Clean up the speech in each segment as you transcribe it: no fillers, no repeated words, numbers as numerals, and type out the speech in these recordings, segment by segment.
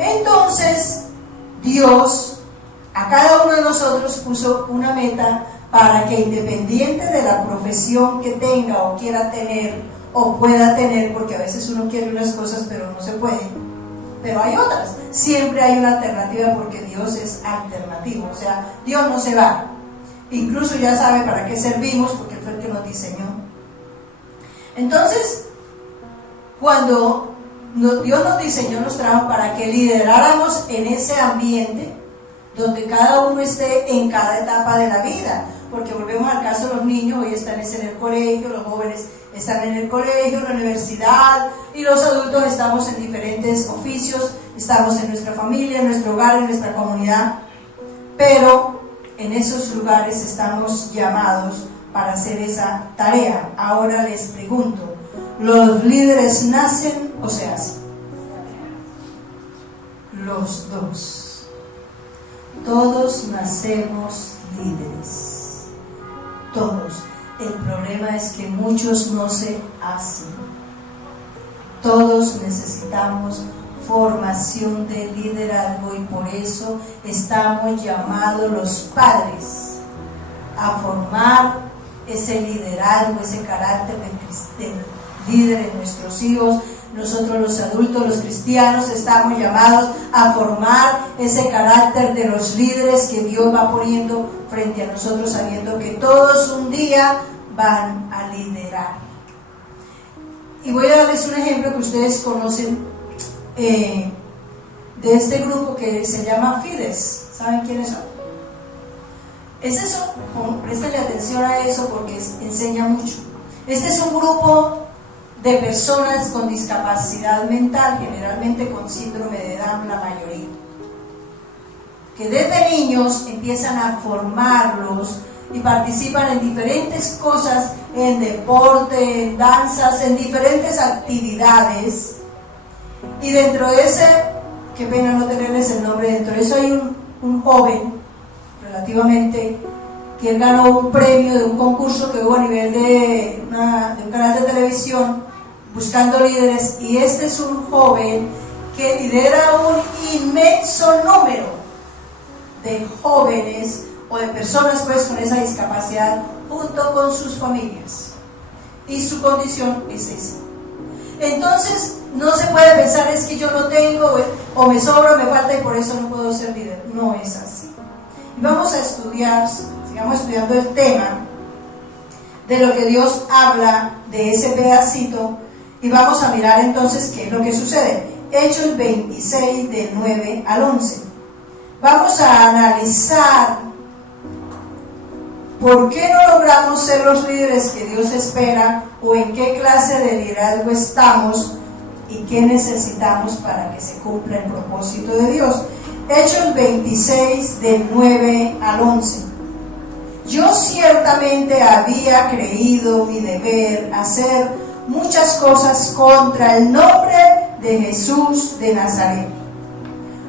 Entonces, Dios a cada uno de nosotros puso una meta para que, independiente de la profesión que tenga o quiera tener o pueda tener, porque a veces uno quiere unas cosas pero no se puede, pero hay otras, siempre hay una alternativa, porque Dios es alternativo, o sea, Dios no se va, incluso ya sabe para qué servimos, porque Él fue el que nos diseñó. Entonces, cuando Dios nos diseñó, nos trajo para que lideráramos en ese ambiente donde cada uno esté en cada etapa de la vida, porque volvemos al caso de los niños, hoy están en el colegio, los jóvenes están en el colegio, en la universidad, y los adultos estamos en diferentes oficios, estamos en nuestra familia, en nuestro hogar, en nuestra comunidad, pero en esos lugares estamos llamados para hacer esa tarea. Ahora les pregunto, ¿los líderes nacen o se hacen? Los dos. Todos nacemos líderes, todos. El problema es que muchos no se hacen. Todos necesitamos formación de liderazgo, y por eso estamos llamados los padres a formar ese liderazgo, ese carácter de líder en nuestros hijos. Nosotros los adultos, los cristianos, estamos llamados a formar ese carácter de los líderes que Dios va poniendo frente a nosotros, sabiendo que todos un día van a liderar. Y voy a darles un ejemplo que ustedes conocen de este grupo que se llama Fides. ¿Saben quiénes son? Es eso, préstenle atención a eso porque enseña mucho. Este es un grupo de personas con discapacidad mental, generalmente con síndrome de Down, la mayoría, que desde niños empiezan a formarlos y participan en diferentes cosas, en deporte, en danzas, en diferentes actividades. Y dentro de ese, qué pena no tenerles el nombre, dentro de eso hay un joven relativamente que ganó un premio de un concurso que hubo a nivel de un canal de televisión buscando líderes, y este es un joven que lidera un inmenso número de jóvenes o de personas pues con esa discapacidad junto con sus familias, y su condición es esa. Entonces no se puede pensar es que yo no tengo o me sobra o me falta y por eso no puedo ser líder. No es así. Y vamos a estudiar, sigamos estudiando el tema de lo que Dios habla de ese pedacito, y vamos a mirar entonces qué es lo que sucede. Hechos 26 del 9 al 11. Vamos a analizar por qué no logramos ser los líderes que Dios espera, o en qué clase de liderazgo estamos y qué necesitamos para que se cumpla el propósito de Dios. Hechos 26 del 9 al 11. Yo ciertamente había creído mi deber hacer muchas cosas contra el nombre de Jesús de Nazaret,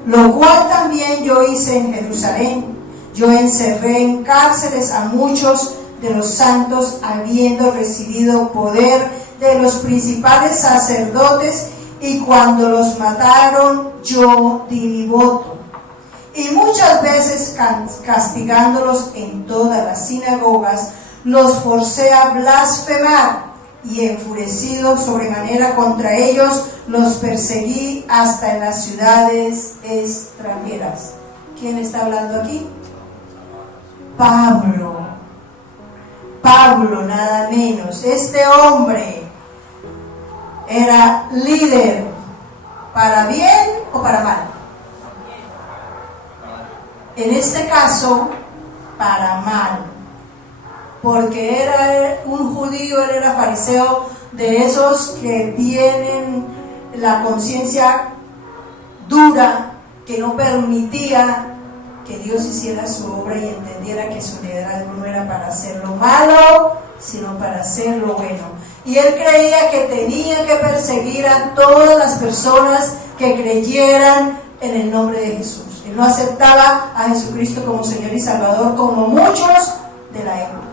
lo cual también yo hice en Jerusalén. Yo encerré en cárceles a muchos de los santos, habiendo recibido poder de los principales sacerdotes, y cuando los mataron yo di mi voto. Y muchas veces castigándolos en todas las sinagogas, los forcé a blasfemar, y enfurecido sobremanera contra ellos, los perseguí hasta en las ciudades extranjeras. ¿Quién está hablando aquí? Pablo, nada menos. Este hombre era líder, ¿para bien o para mal? En este caso, para mal, porque era un judío, él era fariseo, de esos que tienen la conciencia dura, que no permitía que Dios hiciera su obra y entendiera que su liderazgo no era para hacer lo malo, sino para hacer lo bueno. Y él creía que tenía que perseguir a todas las personas que creyeran en el nombre de Jesús. Él no aceptaba a Jesucristo como Señor y Salvador, como muchos de la época.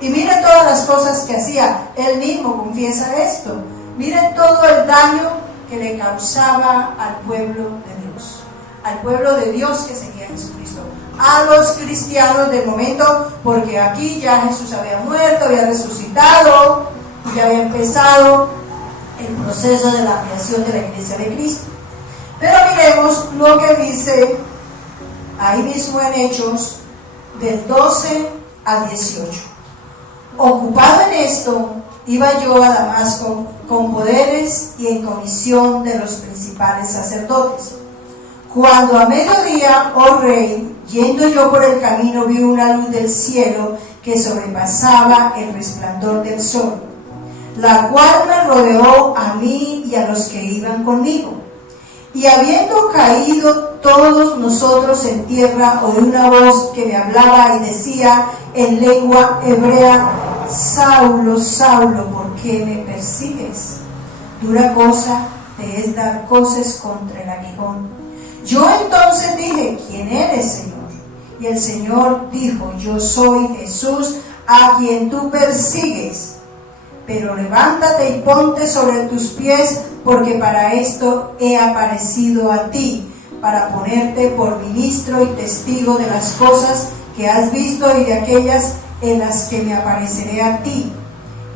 Y miren todas las cosas que hacía. Él mismo confiesa esto. Miren todo el daño que le causaba al pueblo de Dios. al pueblo de Dios que seguía a Jesucristo, a los cristianos del momento, porque aquí ya Jesús había muerto, había resucitado, y ya había empezado el proceso de la ampliación de la iglesia de Cristo. Pero miremos lo que dice ahí mismo en Hechos, del 12 al 18. Ocupado en esto, iba yo a Damasco con poderes y en comisión de los principales sacerdotes. Cuando a mediodía, oh rey, yendo yo por el camino, vi una luz del cielo que sobrepasaba el resplandor del sol, la cual me rodeó a mí y a los que iban conmigo. Y habiendo caído todos nosotros en tierra, oí una voz que me hablaba y decía en lengua hebrea: Saulo, Saulo, ¿por qué me persigues? Dura cosa te es dar coces contra el aguijón. Yo entonces dije: ¿quién eres, Señor? Y el Señor dijo: yo soy Jesús, a quien tú persigues. Pero levántate y ponte sobre tus pies, porque para esto he aparecido a ti, para ponerte por ministro y testigo de las cosas que has visto y de aquellas en las que me apareceré a ti,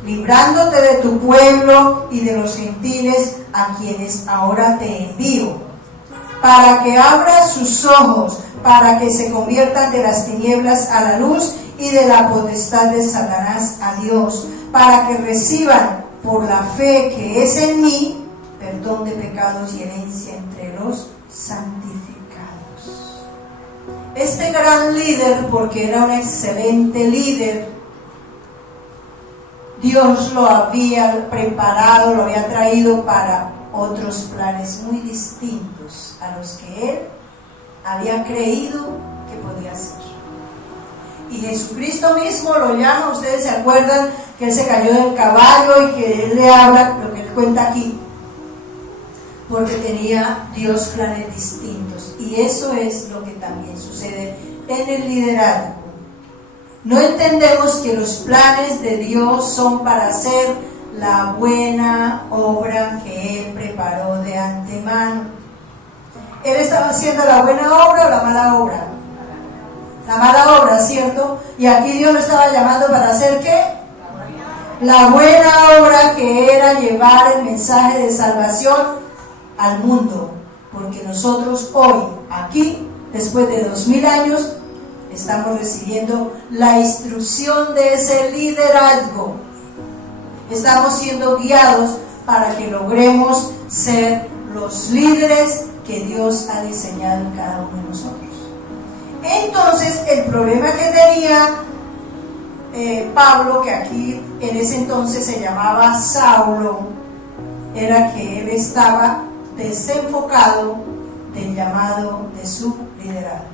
librándote de tu pueblo y de los gentiles a quienes ahora te envío, para que abras sus ojos, para que se conviertan de las tinieblas a la luz y de la potestad de Satanás a Dios, para que reciban por la fe que es en mí perdón de pecados y herencia entre los santificados. Este gran líder, porque era un excelente líder, Dios lo había preparado, lo había traído para otros planes muy distintos a los que él había creído que podía hacer. Y Jesucristo mismo lo llama. Ustedes se acuerdan que él se cayó del caballo y que él le habla, lo que él cuenta aquí, porque tenía Dios planes distintos. Y eso es lo que también sucede en el liderazgo. No entendemos que los planes de Dios son para hacer la buena obra que Él preparó de antemano. Él estaba haciendo la buena obra o la mala obra. La mala obra, ¿cierto? Y aquí Dios lo estaba llamando para hacer ¿qué? La buena obra, que era llevar el mensaje de salvación al mundo. Porque nosotros hoy, aquí, después de 2000 años, estamos recibiendo la instrucción de ese liderazgo. Estamos siendo guiados para que logremos ser los líderes que Dios ha diseñado en cada uno de nosotros. Entonces, el problema que tenía Pablo, que aquí en ese entonces se llamaba Saulo, era que él estaba desenfocado del llamado de su liderazgo.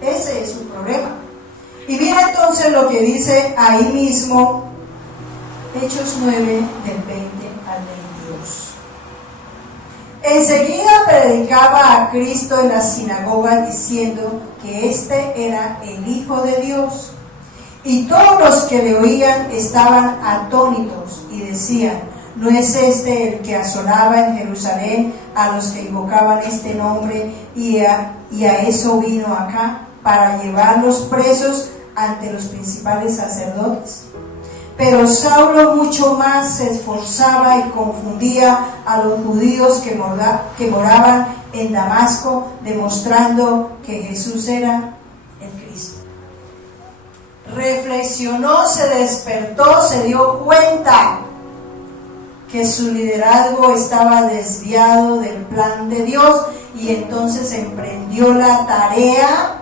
Ese es su problema. Y mira entonces lo que dice ahí mismo, Hechos 9, del 20 al 22. Enseguida predicaba a Cristo en la sinagoga diciendo que éste era el Hijo de Dios. Y todos los que le oían estaban atónitos y decían: ¿no es este el que asolaba en Jerusalén a los que invocaban este nombre y a eso vino acá, para llevarlos presos ante los principales sacerdotes? Pero Saulo mucho más se esforzaba y confundía a los judíos que moraban en Damasco, demostrando que Jesús era el Cristo. Reflexionó, se despertó, se dio cuenta que su liderazgo estaba desviado del plan de Dios, y entonces emprendió la tarea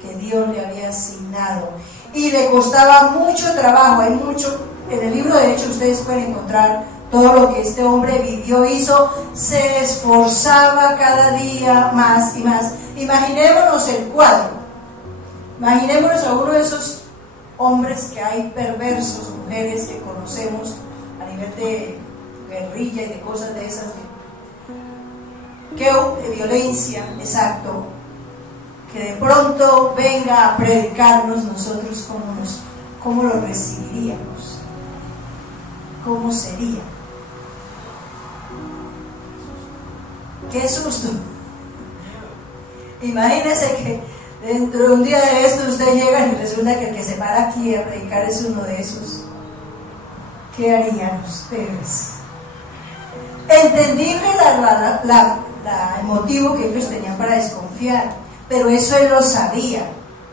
que Dios le había asignado. Y le costaba mucho trabajo. Hay mucho, en el libro de Hechos ustedes pueden encontrar todo lo que este hombre vivió, hizo, se esforzaba cada día más y más. Imaginémonos el cuadro. Imaginémonos a uno de esos hombres que hay perversos, mujeres que conocemos a nivel de guerrilla y de cosas de esas, de violencia, exacto, que de pronto venga a predicarnos. Nosotros cómo lo recibiríamos, cómo sería. Qué susto. Imagínense que dentro de un día de esto usted llega y resulta que el que se para aquí a predicar es uno de esos. ¿Qué harían ustedes? Entendible el motivo que ellos tenían para desconfiar, pero eso él lo sabía,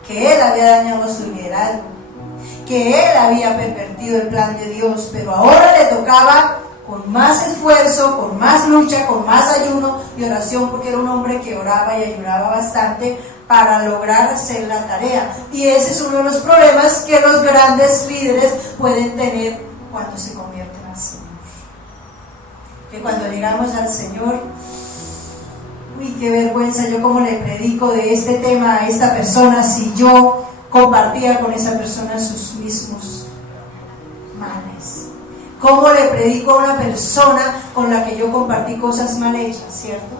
que él había dañado su liderazgo, que él había pervertido el plan de Dios, pero ahora le tocaba con más esfuerzo, con más lucha, con más ayuno y oración, porque era un hombre que oraba y ayunaba bastante para lograr hacer la tarea. Y ese es uno de los problemas que los grandes líderes pueden tener cuando se convierten al Señor. Que cuando llegamos al Señor, uy, qué vergüenza, yo como le predico de este tema a esta persona si yo compartía con esa persona sus mismos males. ¿Cómo le predico a una persona con la que yo compartí cosas mal hechas, cierto?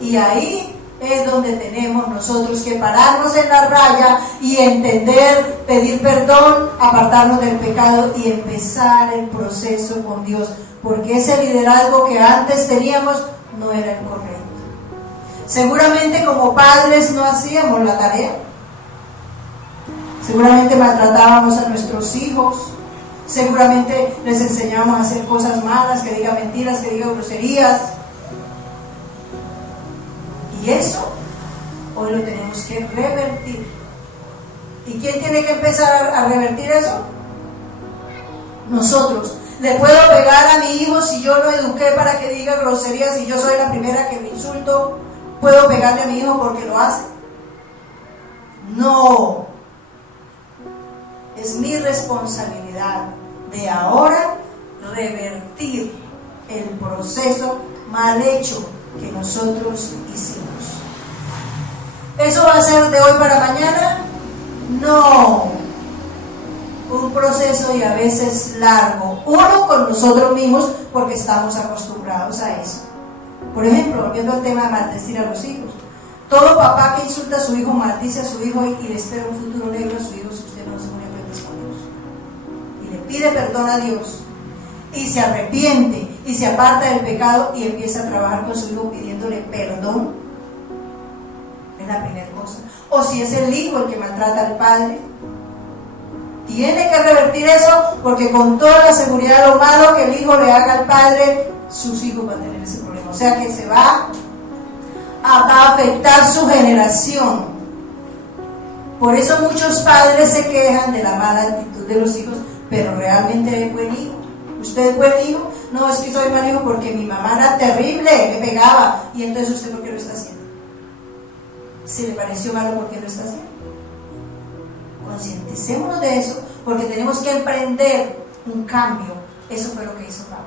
Y ahí es donde tenemos nosotros que pararnos en la raya y entender, pedir perdón, apartarnos del pecado y empezar el proceso con Dios, porque ese liderazgo que antes teníamos no era el correcto. Seguramente como padres no hacíamos la tarea, seguramente maltratábamos a nuestros hijos, seguramente les enseñábamos a hacer cosas malas, que digan mentiras, que digan groserías. Y eso hoy lo tenemos que revertir. ¿Y quién tiene que empezar a revertir eso? Nosotros. ¿Le puedo pegar a mi hijo si yo lo eduqué para que diga groserías y yo soy la primera que lo insulto? ¿Puedo pegarle a mi hijo porque lo hace? No. Es mi responsabilidad de ahora revertir el proceso mal hecho que nosotros hicimos. ¿Eso va a ser de hoy para mañana? No. Un proceso y a veces largo. Uno con nosotros mismos porque estamos acostumbrados a eso. Por ejemplo, volviendo al tema de maldecir a los hijos. Todo papá que insulta a su hijo maldice a su hijo y le espera un futuro negro a su hijo si usted no se pone cuentas con Dios. Y le pide perdón a Dios y se arrepiente y se aparta del pecado y empieza a trabajar con su hijo pidiéndole perdón. Es la primera cosa. O si es el hijo el que maltrata al padre, tiene que revertir eso, porque con toda la seguridad lo malo que el hijo le haga al padre, sus hijos van a tener ese problema. O sea que se va a afectar su generación. Por eso muchos padres se quejan de la mala actitud de los hijos, pero realmente es buen hijo. ¿Usted es buen hijo? No, es que soy mal hijo porque mi mamá era terrible, me pegaba. Y entonces ¿usted por qué lo está haciendo? Si le pareció malo, ¿por qué lo está haciendo? Concienticémonos de eso, porque tenemos que emprender un cambio. Eso fue lo que hizo Pablo.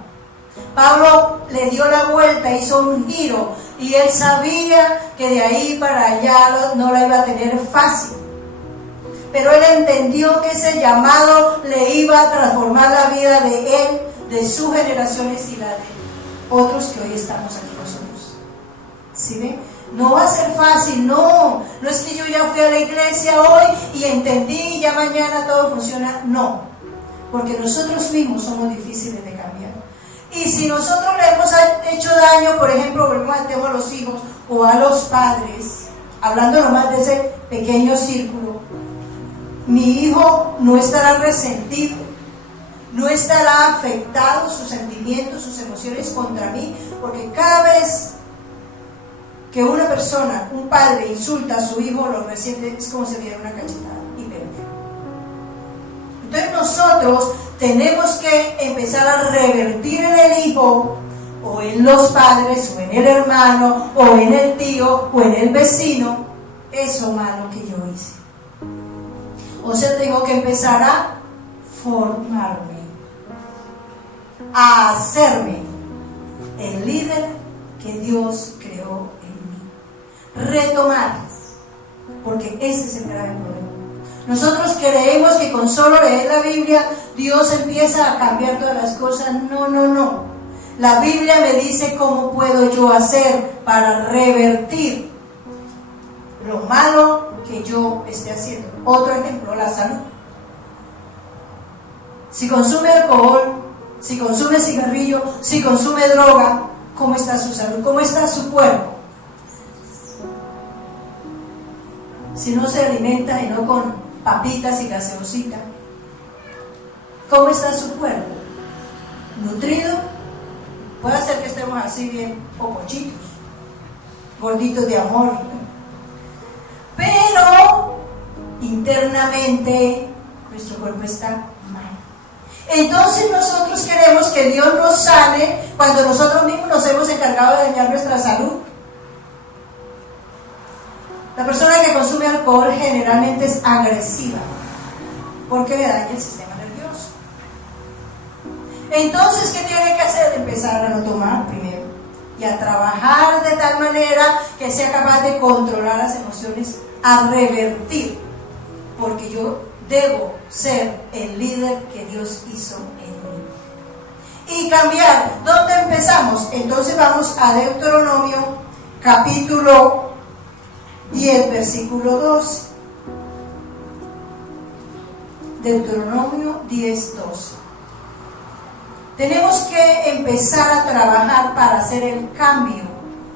Pablo le dio la vuelta, hizo un giro, y él sabía que de ahí para allá no la iba a tener fácil. Pero él entendió que ese llamado le iba a transformar la vida de él, de sus generaciones y la de otros que hoy estamos aquí nosotros. ¿Sí ven? No va a ser fácil, no es que yo ya fui a la iglesia hoy y entendí y ya mañana todo funciona, no, porque nosotros mismos somos difíciles de cambiar. Y si nosotros le hemos hecho daño, por ejemplo, volvemos al tema a los hijos o a los padres, hablando nomás de ese pequeño círculo, mi hijo no estará resentido, no estará afectado sus sentimientos, sus emociones contra mí, porque cada vez que una persona, un padre insulta a su hijo, lo resiente, es como si le diera una cachetada y peor. Entonces nosotros tenemos que empezar a revertir en el hijo, o en los padres, o en el hermano, o en el tío, o en el vecino, eso malo que yo hice. O sea, tengo que empezar a formarme, a hacerme el líder que Dios creó en mí. Retomar, porque ese es el grave problema. Nosotros creemos que con solo leer la Biblia Dios empieza a cambiar todas las cosas. No. La Biblia me dice cómo puedo yo hacer para revertir lo malo que yo esté haciendo. Otro ejemplo, la salud. Si consume alcohol, si consume cigarrillo, si consume droga, ¿cómo está su salud? ¿Cómo está su cuerpo? si no se alimenta y no con papitas y gaseosita? ¿Cómo está su cuerpo? ¿Nutrido? Puede ser que estemos así bien popochitos, gorditos de amor, pero internamente nuestro cuerpo está mal. Entonces nosotros queremos que Dios nos sane cuando nosotros mismos nos hemos encargado de dañar nuestra salud. La persona que consume alcohol generalmente es agresiva porque le daña el sistema nervioso. Entonces, ¿qué tiene que hacer? Empezar a no tomar primero y a trabajar de tal manera que sea capaz de controlar las emociones, a revertir, porque yo debo ser el líder que Dios hizo en mí. Y cambiar. ¿Dónde empezamos? Entonces vamos a Deuteronomio capítulo 10, versículo 12. Deuteronomio 10, 12. Tenemos que empezar a trabajar para hacer el cambio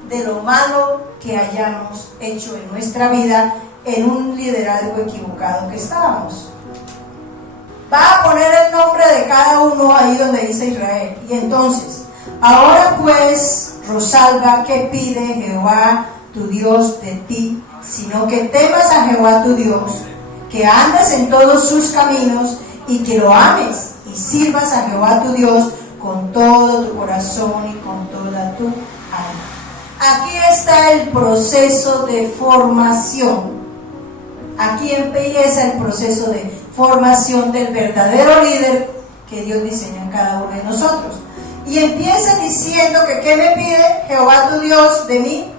de lo malo que hayamos hecho en nuestra vida en un liderazgo equivocado que estábamos. Va a poner el nombre de cada uno ahí donde dice Israel. Y entonces, ahora pues, Rosalba, ¿qué pide Jehová tu Dios de ti? Sino que temas a Jehová tu Dios, que andes en todos sus caminos y que lo ames y sirvas a Jehová tu Dios con todo tu corazón y con toda tu alma. Aquí está el proceso de formación. Aquí empieza el proceso de formación del verdadero líder que Dios diseñó en cada uno de nosotros. Y empieza diciendo que ¿qué me pide Jehová tu Dios de mí?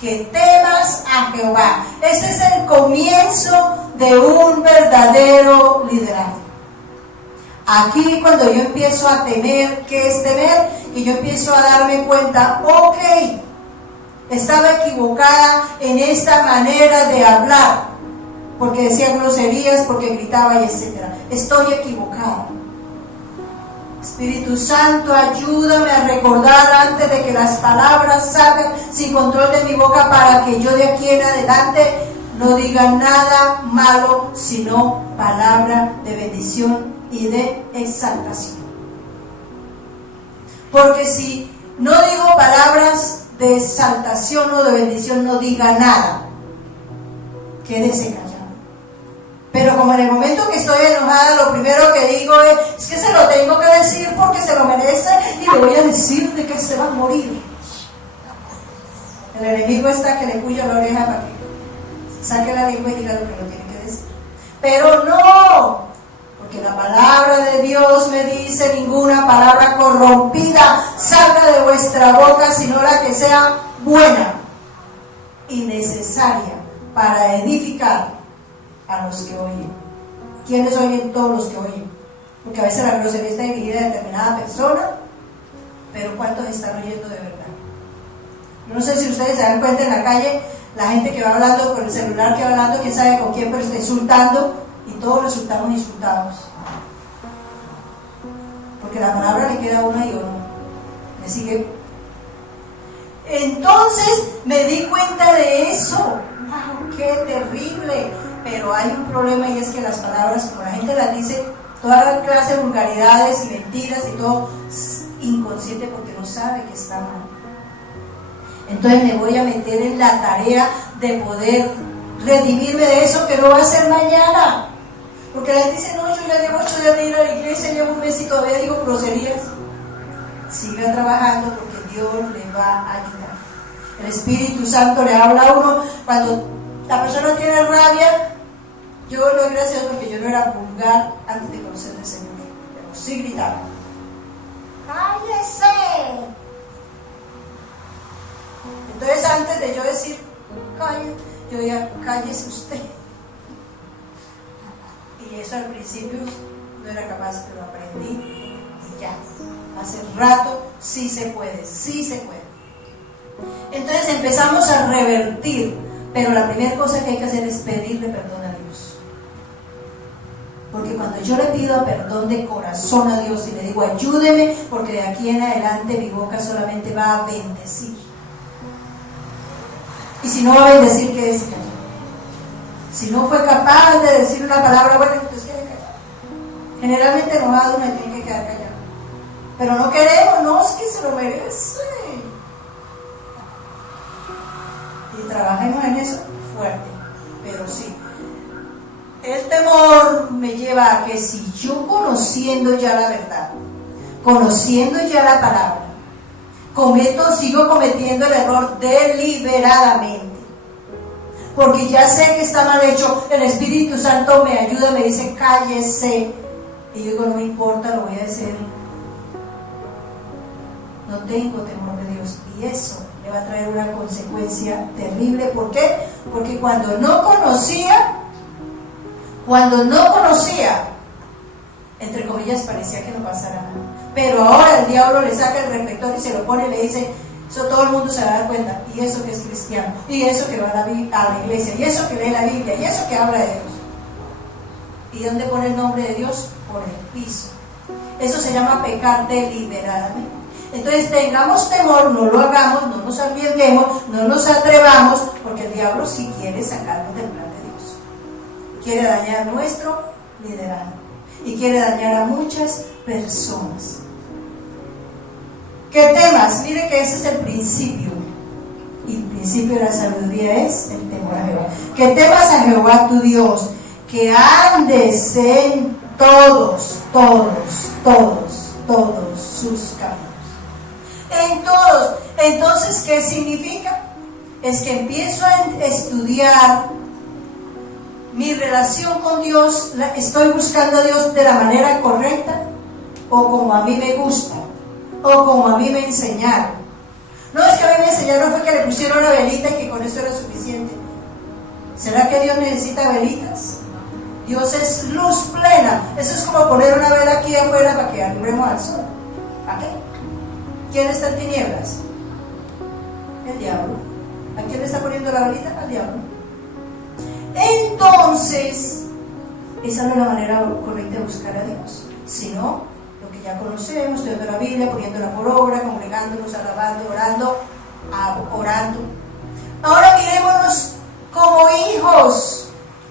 Que temas a Jehová. Ese es el comienzo de un verdadero liderazgo. Aquí cuando yo empiezo a temer, ¿qué es temer? Que yo empiezo a darme cuenta, ok, estaba equivocada en esta manera de hablar, porque decía groserías, porque gritaba y etcétera. Estoy equivocada. Espíritu Santo, ayúdame a recordar antes de que las palabras salgan sin control de mi boca, para que yo de aquí en adelante no diga nada malo, sino palabra de bendición y de exaltación. Porque si no digo palabras de exaltación o de bendición, no diga nada, quédese callado. Pero como en el momento que estoy enojada, lo primero que digo es que se lo tengo que decir porque se lo merece, y le voy a decir de que se va a morir. El enemigo está que le puya la oreja para que saque la lengua y diga lo que no tiene que decir. Pero no, porque la palabra de Dios me dice: ninguna palabra corrompida salga de vuestra boca, sino la que sea buena y necesaria para edificar a los que oyen. ¿Quiénes oyen? Todos los que oyen. Porque a veces la grosería está dirigida a determinada persona, pero ¿cuántos están oyendo de verdad? Yo no sé si ustedes se dan cuenta en la calle, la gente que va hablando por el celular, que va hablando, quién sabe con quién, pero está insultando, y todos resultamos insultados. Porque la palabra le queda a uno y uno. Me sigue. Entonces me di cuenta de eso. ¡Wow! ¡Qué terrible! Pero hay un problema, y es que las palabras, como la gente las dice, toda la clase de vulgaridades y mentiras y todo, es inconsciente porque no sabe que está mal. Entonces me voy a meter en la tarea de poder redimirme de eso, que no va a ser mañana. Porque la gente dice: no, yo ya llevo 8 días de ir a la iglesia, llevo un mes y todavía digo groserías. Siga trabajando, porque Dios le va a ayudar. El Espíritu Santo le habla a uno cuando la persona tiene rabia. Yo doy gracias porque yo no era vulgar antes de conocer al Señor, pero sí gritaba: ¡cállese! Entonces, antes de yo decir cállate, yo decía: cállese usted. Y eso al principio no era capaz, pero aprendí y ya. Hace rato sí se puede, sí se puede. Entonces empezamos a revertir, pero la primera cosa que hay que hacer es pedirle perdón a Dios. Porque cuando yo le pido perdón de corazón a Dios y le digo: ayúdeme, porque de aquí en adelante mi boca solamente va a bendecir. Y si no va a bendecir, ¿qué es? Si no fue capaz de decir una palabra buena, entonces quede callado. Generalmente enojado uno tiene que quedar callado. Pero no queremos, no, es que se lo merece. Y trabajemos en eso fuerte, pero sí. El temor me lleva a que si yo conociendo ya la verdad, conociendo ya la palabra, sigo cometiendo el error deliberadamente, porque ya sé que está mal hecho, el Espíritu Santo me ayuda, me dice cállese, y yo digo no me importa, lo voy a hacer. No tengo temor de Dios, y eso le va a traer una consecuencia terrible. ¿Por qué? Porque cuando no conocía, entre comillas, parecía que no pasara nada. Pero ahora el diablo le saca el reflector y se lo pone y le dice, eso todo el mundo se va a dar cuenta, y eso que es cristiano, y eso que va a la iglesia, y eso que lee la Biblia, y eso que habla de Dios. ¿Y dónde pone el nombre de Dios? Por el piso. Eso se llama pecar deliberadamente. Entonces tengamos temor, no lo hagamos, no nos arriesguemos, no nos atrevamos, porque el diablo sí quiere sacarnos del plan de Dios. Quiere dañar nuestro liderazgo y quiere dañar a muchas personas. ¿Qué temas? Mire que ese es el principio. Y el principio de la sabiduría es el temor a Jehová. ¿Qué temas a Jehová tu Dios? Que andes en todos sus caminos. En todos. Entonces, ¿qué significa? Es que empiezo a estudiar mi relación con Dios, estoy buscando a Dios de la manera correcta o como a mí me gusta o como a mí me enseñaron. No es que a mí me enseñaron fue que le pusieron una velita y que con eso era suficiente. ¿Será que Dios necesita velitas? Dios es luz plena. Eso es como poner una vela aquí afuera para que alumbremos al sol. ¿A qué? ¿Quién está en tinieblas? El diablo. ¿A quién le está poniendo la velita? Al diablo. Entonces, esa no es la manera correcta de buscar a Dios, sino lo que ya conocemos, estudiando la Biblia, poniéndola por obra, congregándonos, alabando, orando. Ahora mirémonos como hijos.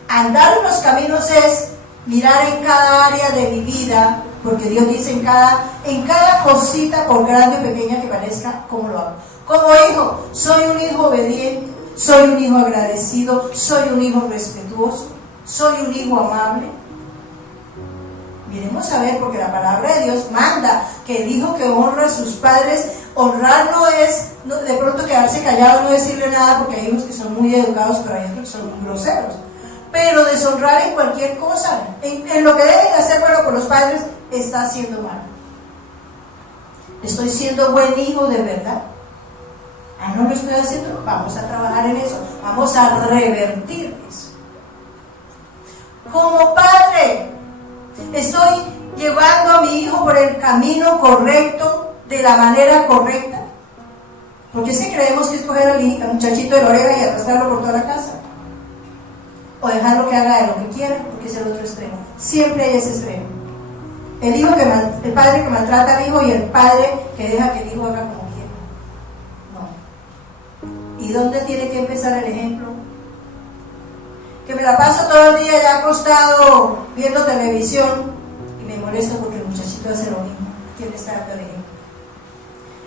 Andar en los caminos es mirar en cada área de mi vida, porque Dios dice en cada cosita, por grande o pequeña que parezca, ¿cómo lo hago? Como hijo, soy un hijo obediente, soy un hijo agradecido, soy un hijo respetuoso, soy un hijo amable. Miremos a ver, porque la palabra de Dios manda que el hijo que honra a sus padres, honrar no es de pronto quedarse callado, no decirle nada, porque hay hijos que son muy educados, pero hay otros que son muy groseros. Pero deshonrar en cualquier cosa, en lo que deben hacer bueno con los padres, está haciendo mal. ¿Estoy siendo buen hijo de verdad? No lo estoy haciendo, vamos a trabajar en eso, vamos a revertir eso. Como padre, estoy llevando a mi hijo por el camino correcto, de la manera correcta, porque es que creemos que es coger al muchachito de la oreja y arrastrarlo por toda la casa, o dejarlo que haga de lo que quiera, porque es el otro extremo. Siempre hay ese extremo, el padre que maltrata al hijo y el padre que deja que el hijo haga como quiera. ¿Y dónde tiene que empezar el ejemplo? Que me la paso todo el día ya acostado viendo televisión y me molesto porque el muchachito hace lo mismo. ¿Quién está dando el ejemplo?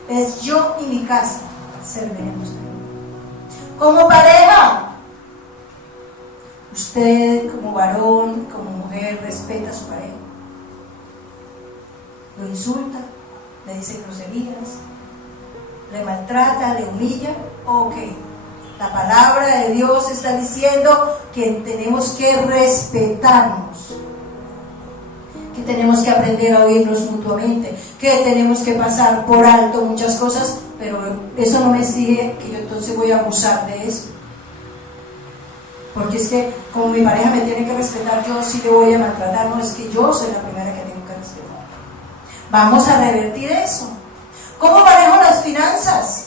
Es yo y mi casa. Serviremos. Como pareja, usted como varón, como mujer, respeta a su pareja. Lo insulta, le dice groserías, le maltrata, le humilla. Ok, la palabra de Dios está diciendo que tenemos que respetarnos, que tenemos que aprender a oírnos mutuamente, que tenemos que pasar por alto muchas cosas, pero eso no me sigue que yo entonces voy a abusar de eso, porque es que como mi pareja me tiene que respetar, yo sí le voy a maltratar. No, es que yo soy la primera que tengo que respetar. Vamos a revertir eso. ¿Cómo manejo las finanzas?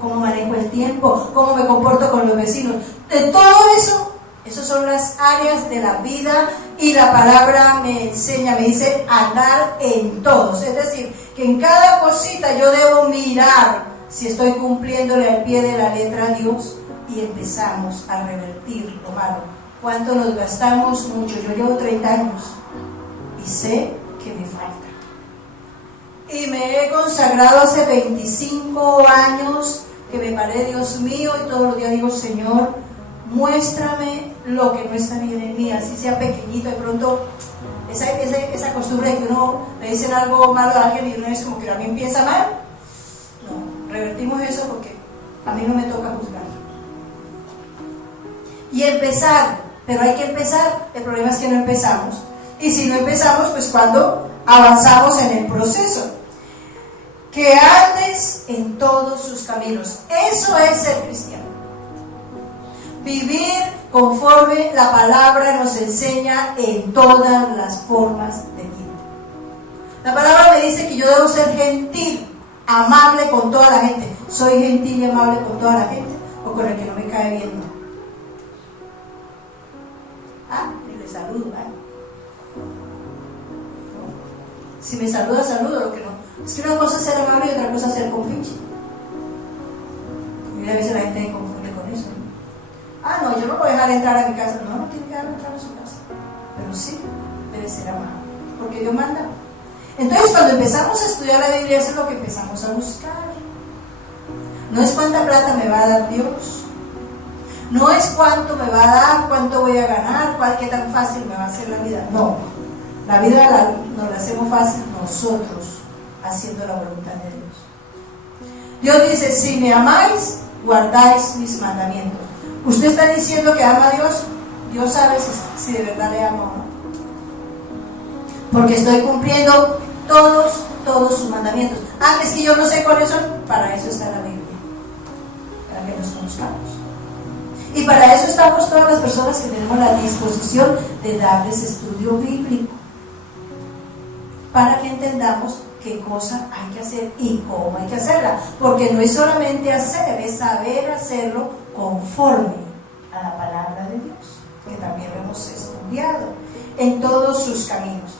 ¿Cómo manejo el tiempo? ¿Cómo me comporto con los vecinos? De todo eso, esas son las áreas de la vida, y la palabra me enseña, me dice andar en todos. Es decir, que en cada cosita yo debo mirar si estoy cumpliéndole al pie de la letra a Dios, y empezamos a revertir lo malo ¿Cuánto nos gastamos? Mucho. Yo llevo 30 años y sé que me falta. Y me he consagrado hace 25 años que me paré, Dios mío, y todos los días digo, Señor, muéstrame lo que no está bien en mí, así sea pequeñito. De pronto, esa costumbre de que uno le dicen algo malo a alguien y uno es como que a mí empieza mal. No, revertimos eso porque a mí no me toca juzgar. Y empezar, pero hay que empezar. El problema es que no empezamos. Y si no empezamos, pues cuando avanzamos en el proceso. Que andes en todos sus caminos. Eso es ser cristiano. Vivir conforme la palabra nos enseña en todas las formas de vida. La palabra me dice que yo debo ser gentil, amable con toda la gente. ¿Soy gentil y amable con toda la gente? ¿O con el que no me cae bien? No. Y le saludo. Si me saluda, saludo. Lo que no. Es que una cosa es ser amable y otra cosa es ser compinche. Y a veces la gente me confunde con eso, ¿no? No, yo no voy a dejar entrar a mi casa. No tiene que dejar entrar a su casa. Pero sí, debe ser amable. Porque Dios manda. Entonces, cuando empezamos a estudiar la Biblia, eso es lo que empezamos a buscar. No es cuánta plata me va a dar Dios. No es cuánto me va a dar, cuánto voy a ganar, qué tan fácil me va a hacer la vida. No. La vida nos la hacemos fácil nosotros, haciendo la voluntad de Dios. Dios dice, si me amáis, guardáis mis mandamientos. Usted está diciendo que ama a Dios. Dios sabe si de verdad le amo o no. Porque estoy cumpliendo todos sus mandamientos. Que es que yo no sé cuáles son. Para eso está la Biblia, para que nos conozcamos. Y para eso estamos todas las personas que tenemos la disposición de darles estudio bíblico, para que entendamos qué cosa hay que hacer y cómo hay que hacerla. Porque no es solamente hacer, es saber hacerlo conforme a la palabra de Dios, que también lo hemos estudiado, en todos sus caminos.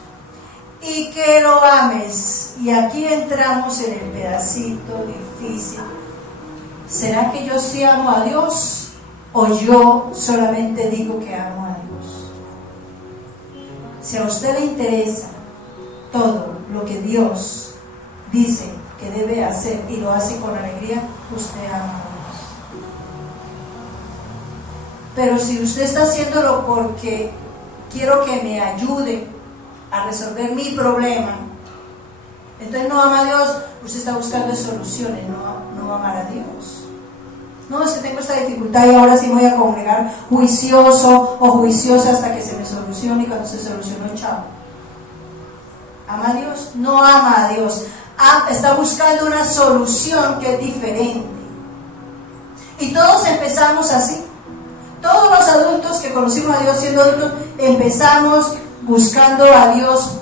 Y que lo ames. Y aquí entramos en el pedacito difícil. ¿Será que yo sí amo a Dios o yo solamente digo que amo a Dios? Si a usted le interesa todo lo que Dios dice que debe hacer y lo hace con alegría, usted ama a Dios. Pero si usted está haciéndolo porque quiero que me ayude a resolver mi problema, entonces no ama a Dios. Usted está buscando soluciones, no amar a Dios. No, es que tengo esta dificultad y ahora sí voy a congregar juicioso o juiciosa hasta que se me solucione, y cuando se solucionó, chao. ¿Ama a Dios? No ama a Dios. Está buscando una solución que es diferente. Y todos empezamos así. Todos los adultos que conocimos a Dios siendo adultos, empezamos buscando a Dios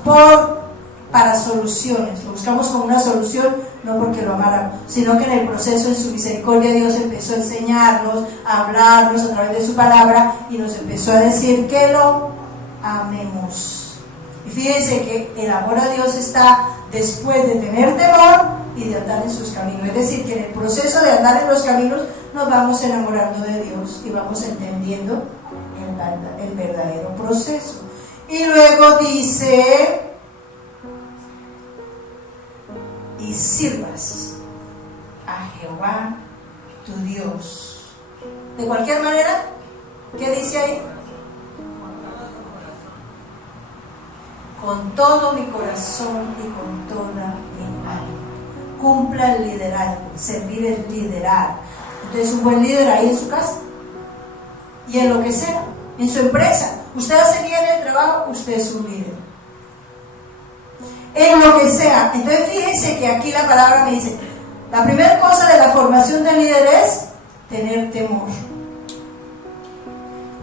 para soluciones. Lo buscamos como una solución, no porque lo amáramos, sino que en el proceso, en su misericordia, Dios empezó a enseñarnos, a hablarnos a través de su palabra, y nos empezó a decir que lo amemos. Y fíjense que el amor a Dios está después de tener temor y de andar en sus caminos. Es decir, que en el proceso de andar en los caminos nos vamos enamorando de Dios y vamos entendiendo el verdadero proceso. Y luego dice, y sirvas a Jehová tu Dios. De cualquier manera, ¿qué dice ahí? Con todo mi corazón y con toda mi alma. Cumpla el liderazgo. Servir es liderar. Entonces, un buen líder ahí en su casa y en lo que sea, en su empresa. Usted hace bien el trabajo, usted es un líder. En lo que sea. Entonces, fíjense que aquí la palabra me dice, la primera cosa de la formación del líder es tener temor.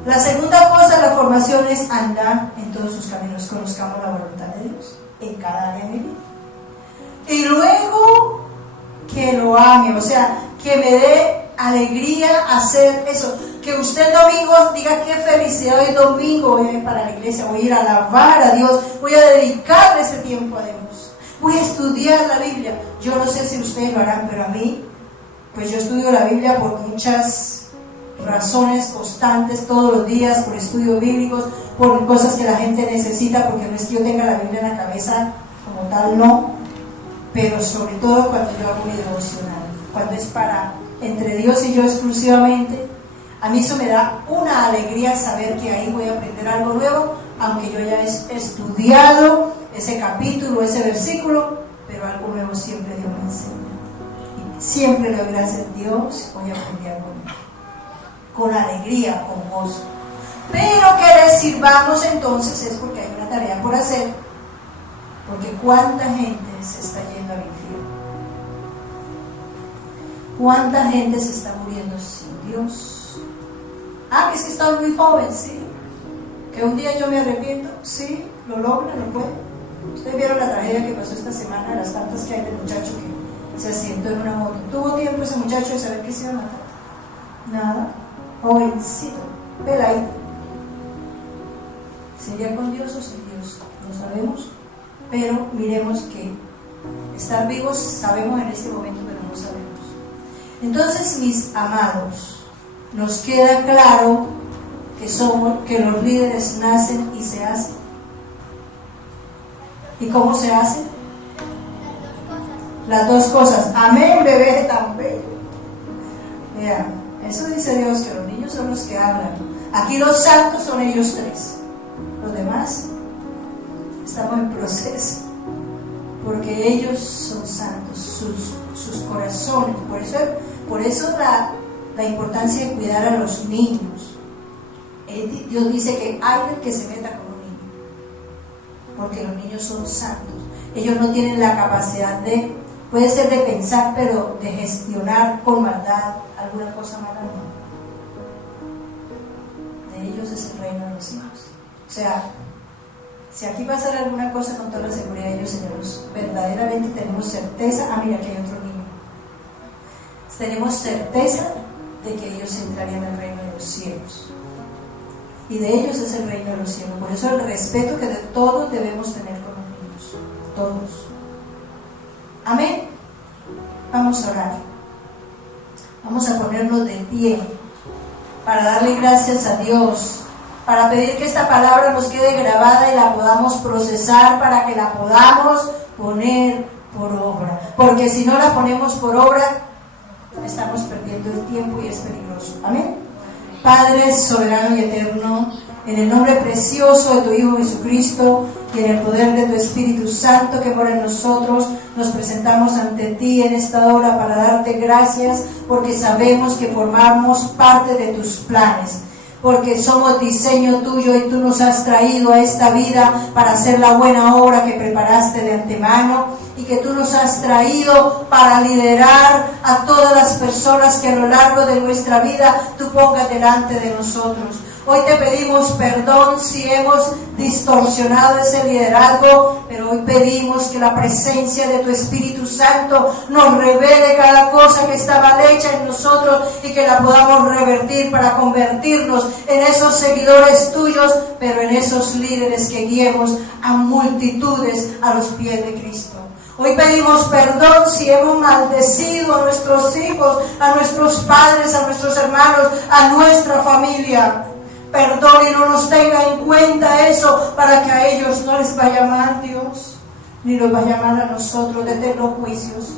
La segunda cosa de la formación es andar en todos sus caminos. Conozcamos la voluntad de Dios en cada área de mi vida. Y luego que lo ame, o sea, que me dé alegría hacer eso. Que usted el domingo diga qué felicidad, hoy domingo voy a ir para la iglesia, voy a ir a alabar a Dios, voy a dedicarle ese tiempo a Dios, voy a estudiar la Biblia. Yo no sé si ustedes lo harán, pero a mí, pues yo estudio la Biblia por muchas razones constantes todos los días, por estudios bíblicos, por cosas que la gente necesita, porque no es que yo tenga la Biblia en la cabeza como tal, no, pero sobre todo cuando yo hago mi devocional, cuando es para entre Dios y yo exclusivamente. A mí eso me da una alegría saber que ahí voy a aprender algo nuevo, aunque yo ya he estudiado ese capítulo, ese versículo, pero algo nuevo siempre Dios me enseña. Y siempre le doy gracias a Dios, voy a aprender algo nuevo, con alegría, con gozo. Pero que le sirvamos entonces es porque hay una tarea por hacer, porque cuánta gente se está yendo al infierno, cuánta gente se está muriendo sin Dios. Ah, que es que estoy muy joven, sí. Que un día yo me arrepiento, sí, lo logra, lo puede. Ustedes vieron la tragedia que pasó esta semana, las tantas que hay del muchacho que se asientó en una moto. ¿Tuvo tiempo ese muchacho de saber que se iba a matar? Nada, jovencito, peladito. ¿Sería con Dios o sin Dios? No sabemos, pero miremos que estar vivos sabemos en este momento, pero no sabemos. Entonces, mis amados, nos queda claro que los líderes nacen y se hacen. ¿Y cómo se hacen? Las dos cosas. Amén, bebé tan bello. Vean, eso dice Dios, que los niños son los que hablan. Aquí los santos son ellos tres. Los demás estamos en proceso, porque ellos son santos, sus corazones. Por eso la importancia de cuidar a los niños. Dios dice que hay el que se meta con un niño, porque los niños son santos. Ellos no tienen la capacidad puede ser de pensar, pero de gestionar con maldad alguna cosa mala, no. De ellos es el reino de los cielos. O sea, si aquí pasara alguna cosa, con toda la seguridad de ellos, señores, verdaderamente tenemos certeza. Mira, que hay otro niño. Tenemos certeza de que ellos entrarían al reino de los cielos, y de ellos es el reino de los cielos. Por eso el respeto que de todos debemos tener con los niños, todos. Amén. Vamos a orar, vamos a ponernos de pie para darle gracias a Dios, para pedir que esta palabra nos quede grabada y la podamos procesar, para que la podamos poner por obra, porque si no la ponemos por obra estamos perdiendo el tiempo y es peligroso. Amén. Padre soberano y eterno, en el nombre precioso de tu Hijo Jesucristo y en el poder de tu Espíritu Santo que mora en nosotros, nos presentamos ante ti en esta hora para darte gracias, porque sabemos que formamos parte de tus planes, porque somos diseño tuyo y tú nos has traído a esta vida para hacer la buena obra que preparaste de antemano, y que tú nos has traído para liderar a todas las personas que a lo largo de nuestra vida tú pongas delante de nosotros. Hoy te pedimos perdón si hemos distorsionado ese liderazgo, pero hoy pedimos que la presencia de tu Espíritu Santo nos revele cada cosa que está mal hecha en nosotros y que la podamos revertir para convertirnos en esos seguidores tuyos, pero en esos líderes que guiemos a multitudes a los pies de Cristo. Hoy pedimos perdón si hemos maldecido a nuestros hijos, a nuestros padres, a nuestros hermanos, a nuestra familia. Perdón y no nos tenga en cuenta eso, para que a ellos no les vaya mal, Dios, ni nos vaya mal a nosotros de eternos juicios.